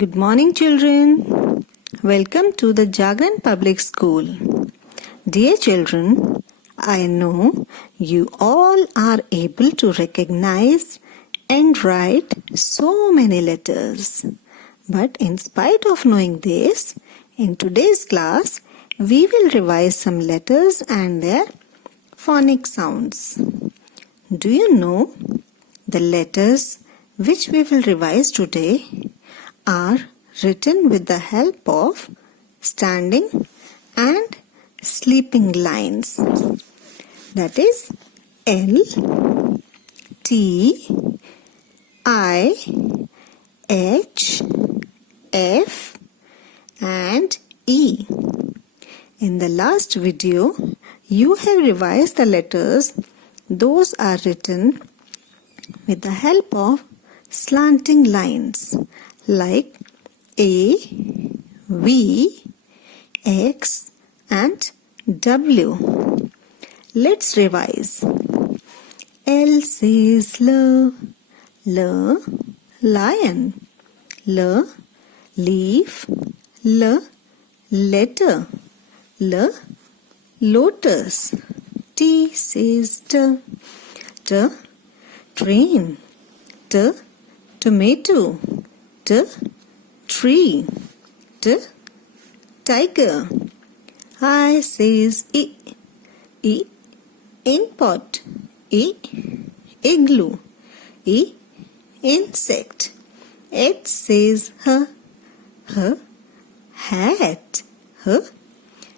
Good morning, children. Welcome to the Jagran Public School. Dear children, I know you all are able to recognize and write so many letters. But in spite of knowing this, in today's class, we will revise some letters and their phonic sounds. Do you know the letters which we will revise today are written with the help of standing and sleeping lines. That is L, T, I, H, F and E. In the last video, you have revised the letters. Those are written with the help of slanting lines like A, V, X and W. Let's revise. L says L, lion. L, leaf. L, letter. L, lotus. T says T, train. T, tomato. T, tree. T, tiger. I says E, inkpot. E, igloo. E, insect. H says H, hat. H,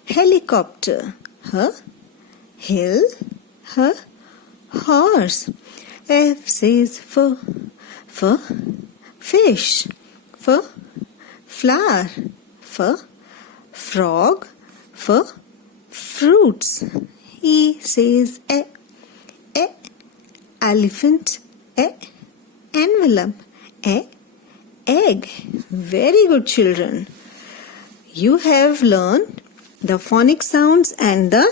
helicopter. H, hill. H, horse. F says F, fish. F, flower. F, frog. F, fruits. E says E, elephant. E, envelope. E, egg. Very good, children. You have learned the phonic sounds and the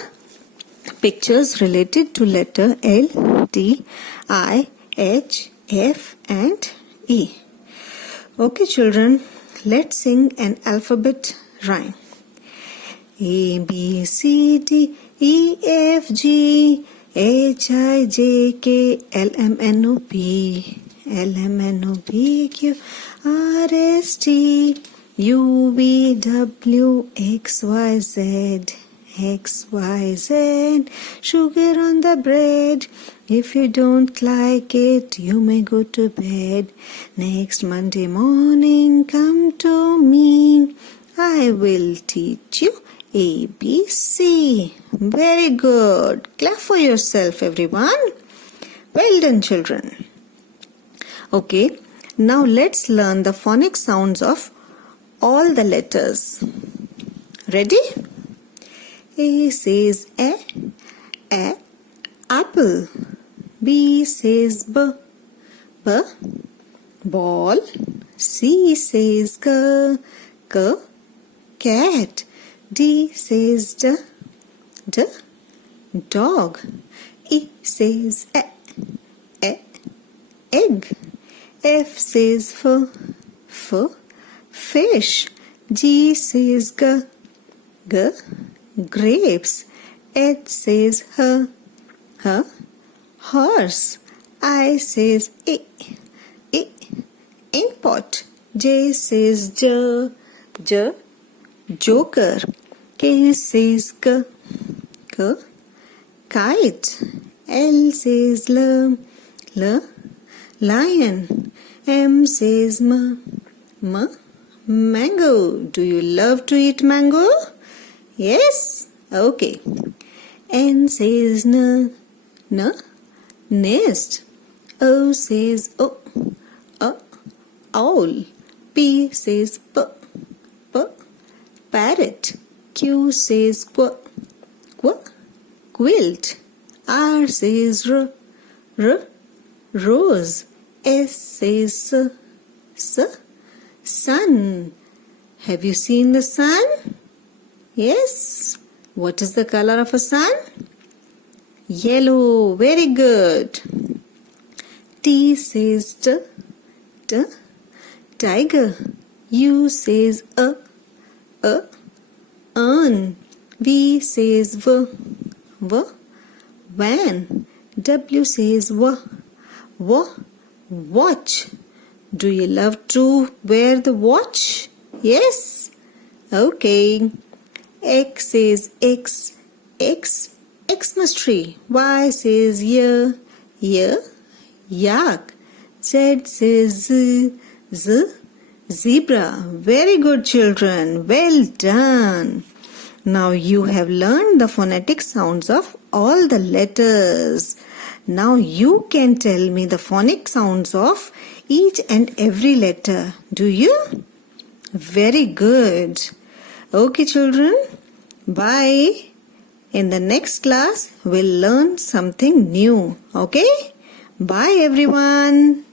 pictures related to letter L, T, I, H, F and E. Okay, children, let's sing an alphabet rhyme. A, B, C, D, E, F, G, H, I, J, K, L, M, N, O, P, L, M, N, O, P, Q, R, S, T, U, V, W, X, Y, Z, X, Y, Z, sugar on the bread. If you don't like it, you may go to bed. Next Monday morning, come to me. I will teach you ABC. Very good. Clap for yourself, everyone. Well done, children. Okay, now let's learn the phonic sounds of all the letters. Ready? A says A, apple. B says B, ball. C says K, cat. D says D, dog. E says E, egg. F says F, fish. G says G, grapes. H says H, horse. I says I, inkpot. J says J, joker. K says K, kite. L says L, lion. M says M, mango. Do you love to eat mango? Yes? Okay. N says N, nest. O says O, owl. P says P, parrot. Q says Qu, quilt. R says R, rose. S says S, sun. Have you seen the sun? Yes. What is the color of a sun? Yellow. Very good. T says T, tiger. U says a, earn. V says v, van. W says watch. Do you love to wear the watch? Yes? Okay. X says X, Xmas tree. Y says year, yak. Z says zebra. Very good, children. Well done. Now you have learned the phonetic sounds of all the letters. Now you can tell me the phonic sounds of each and every letter. Do you? Very good. Okay, children. Bye. In the next class, we'll learn something new. Okay? Bye, everyone.